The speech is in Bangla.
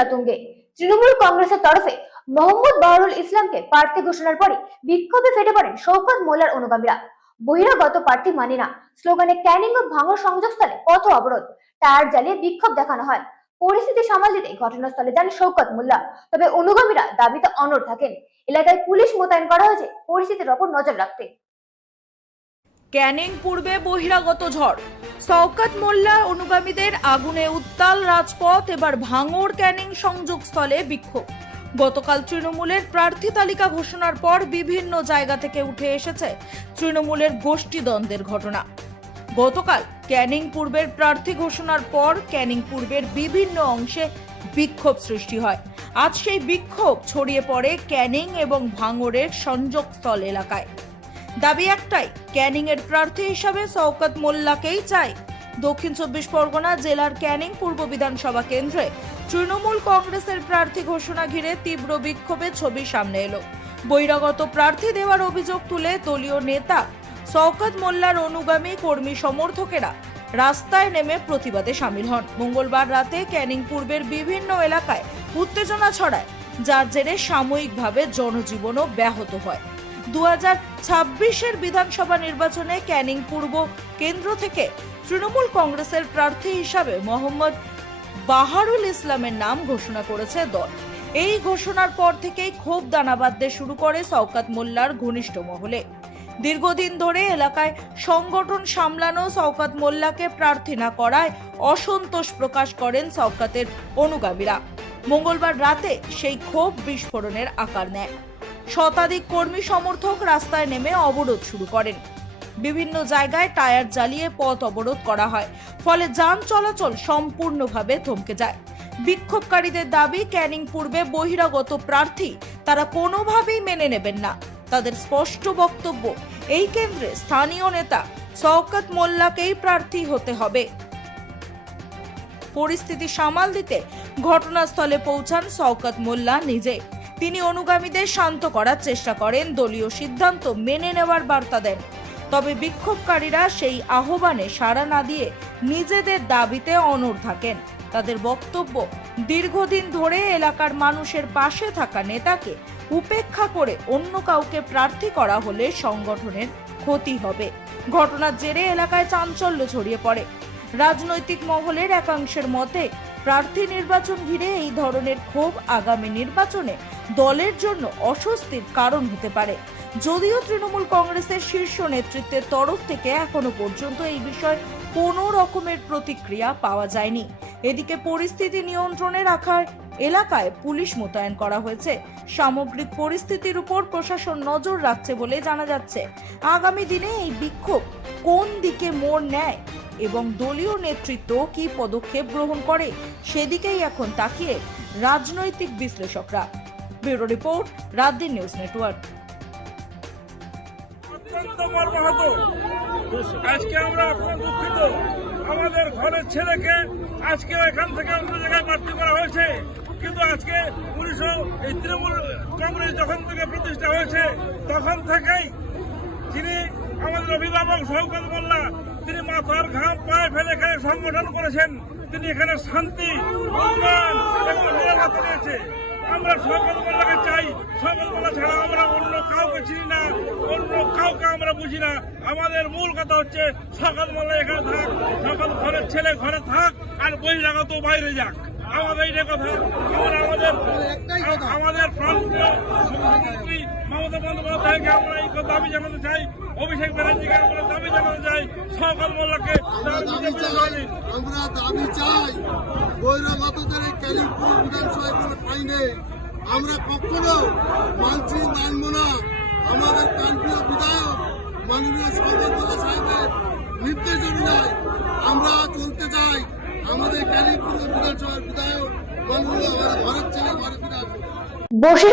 উত্তেজনা তুঙ্গে। তৃণমূল কংগ্রেসের তরফে মোহাম্মদ বাহারুল ইসলামকে প্রার্থী ঘোষণার পরে বিক্ষোভে ফেটে পড়েন শওকত মোল্লার অনুগামীরা। বহিরাগত প্রার্থী মানি না স্লোগানে ক্যানিং ও ভাঙড় সংযোগস্থলে পথ অবরোধ, টায়ার জ্বালিয়ে বিক্ষোভ দেখানো হয়। পরিস্থিতি সামাল দিতে ঘটনাস্থলে যান শওকত মোল্লা, তবে অনুগামীরা দাবিতে অনড় থাকেন। এলাকায় পুলিশ মোতায়েন করা হয়েছে পরিস্থিতির ওপর নজর রাখতে। ক্যানিং পূর্বে বহিরাগত ঝড়, শওকত মোল্লার অনুগামীদের আগুনে উত্তাল রাজপথ। এবার ভাঙড় ক্যানিং সংযোগস্থলে বিক্ষোভ। গতকাল তৃণমূলের প্রার্থী তালিকা ঘোষণার পর বিভিন্ন জায়গা থেকে উঠে এসেছে তৃণমূলের গোষ্ঠীদ্বন্দ্বের ঘটনা। গতকাল ক্যানিং পূর্বের প্রার্থী ঘোষণার পর ক্যানিং পূর্বের বিভিন্ন অংশে বিক্ষোভ সৃষ্টি হয়। আজ সেই বিক্ষোভ ছড়িয়ে পড়ে ক্যানিং এবং ভাঙড়ের সংযোগস্থল এলাকায়। দাবি একটাই, ক্যানিং এর প্রার্থী হিসাবে শওকত মোল্লাকেই চাই। দক্ষিণ 24 পরগনা জেলার ক্যানিং পূর্ব বিধানসভা কেন্দ্রে তৃণমূল কংগ্রেসের প্রার্থী ঘোষণা ঘিরে তীব্র বিক্ষোভের ছবি সামনে এলো। বহিরাগত প্রার্থী দেওয়ার অভিযোগ তুলে দলীয় নেতা শওকত মোল্লার অনুগামী কর্মী সমর্থকেরা রাস্তায় নেমে প্রতিবাদে সামিল হন। মঙ্গলবার রাতে ক্যানিং পূর্বের বিভিন্ন এলাকায় উত্তেজনা ছড়ায়, যার জেরে সাময়িকভাবে জনজীবনও ব্যাহত হয়। 2026-এর বিধানসভা নির্বাচনে ক্যানিং পূর্ব কেন্দ্র থেকে তৃণমূল কংগ্রেসের প্রার্থী হিসাবে মোহাম্মদ বাহারুল ইসলামের নাম ঘোষণা করেছে দল। এই ঘোষণার পর থেকেই ক্ষোভ দানা বাঁধতে শুরু করে শওকত মোল্লার ঘনিষ্ঠ মহলে। দীর্ঘদিন ধরে এলাকায় সংগঠন সামলানো শওকত মোল্লাকে প্রার্থী না করায় অসন্তোষ প্রকাশ করেন শওকতের অনুগামীরা। মঙ্গলবার রাতে সেই ক্ষোভ বিস্ফোরণের আকার নেয়। শতাধিক কর্মী সমর্থক রাস্তায় নেমে অবরোধ শুরু করেন। বিভিন্ন জায়গায় টায়ার জ্বালিয়ে পথ অবরোধ করা হয়, ফলে যান চলাচল সম্পূর্ণভাবে থমকে যায়। বিক্ষোভকারীদের দাবি, ক্যানিং পূর্বে বহিরাগত প্রার্থী তারা কোনোভাবেই মেনে নেবেন না। তাদের স্পষ্ট বক্তব্য, এই কেন্দ্রে স্থানীয় নেতা শওকত মোল্লাকেই প্রার্থী হতে হবে। পরিস্থিতি সামাল দিতে ঘটনাস্থলে পৌঁছান শওকত মোল্লা নিজে। তিনি অনুগামীদের শান্ত করার চেষ্টা করেন, দলীয় সিদ্ধান্ত মেনে নেওয়ার বার্তা দেন। তবে বিক্ষোভকারীরা সেই আহ্বানে সাড়া না দিয়ে নিজেদের দাবিতে অনড় থাকেন। তাদের বক্তব্য, দীর্ঘদিন ধরে এলাকার মানুষের পাশে থাকা নেতাকে উপেক্ষা করে অন্য কাউকে প্রার্থী করা হলে সংগঠনের ক্ষতি হবে। ঘটনার জেরে এলাকায় চাঞ্চল্য ছড়িয়ে পড়ে। রাজনৈতিক মহলের একাংশের মতে প্রার্থী নির্বাচন ঘিরে এই ধরনের ক্ষোভ আগামী নির্বাচনে দলের জন্য অস্বস্তির কারণ হতে পারে। যদিও তৃণমূল কংগ্রেসের শীর্ষ নেতৃত্বের তরফ থেকে এখনো পর্যন্ত এই বিষয়ে কোনো রকমের প্রতিক্রিয়া পাওয়া যায়নি। এদিকে পরিস্থিতি নিয়ন্ত্রণে রাখার এলাকায় পুলিশ মোতায়েন করা হয়েছে। সামগ্রিক পরিস্থিতির উপর প্রশাসন নজর রাখছে বলে জানা যাচ্ছে। আগামী দিনে এই বিক্ষোভ কোন দিকে মোড় নেয় এবং দলীয় নেতৃত্ব কি পদক্ষেপ গ্রহণ করে, সেদিকেই এখন তাকিয়ে রাজনৈতিক বিশ্লেষকরা। Bureau report, রাতদিন news network. আজকে আমরা দুঃখিত, আমাদের ঘরের ছেলেকে আজকে এখান থেকে অন্য জায়গায় প্রার্থী করা হয়েছে। কিন্তু আজকে 1900 তৃণমূল কংগ্রেস যখন থেকে প্রতিষ্ঠা হয়েছে তখন থেকেই যিনি আমাদের অভিভাবক শওকত মোল্লা, তিনি মাথার ঘাম পায়ে ফেলে এখানে সংগঠন করেছেন। তিনি এখানে শান্তি, উন্নয়ন নিরাপত্তা নিয়েছে। আমরা শওকত মোল্লাকে চাই। শওকত মোল্লা ছাড়া আমরা অন্য কাউকে চিনি না, অন্য কাউকে আমরা বুঝি না। আমাদের মূল কথা হচ্ছে শওকত মোল্লা এখানে থাক, শওকত ঘরের ছেলে ঘরে থাক, আর বহিরাগত বাইরে যাক। আমাদের এইটা কথা। আমাদের প্রান্তীয় মুখ্যমন্ত্রী মমতা বন্দ্যোপাধ্যায়কে আমরা এই দাবি জানাতে চাই, অভিষেক ব্যানার্জিকে আমরা দাবি জানাতে চাই, শওকত মোল্লাকে আমরা দাবি চাই। বহিরাগতদের এই ক্যালিফোর্নিয়া বিধানসভায় কোনো ঠাঁই নেই। আমরা কখনো মানছি, মানব না। আমাদের প্রান্তীয় বিধায়ক মাননীয় শওকত মোল্লা সাহেবের নির্দেশ অনুযায়ী আমরা চলতে চাই। আমাদের ক্যালিফোর্নিয়া বিধানসভার বিধায়ক মাননীয় আমাদের ঘরের ছেলে ঘরে ফিরে আসবে।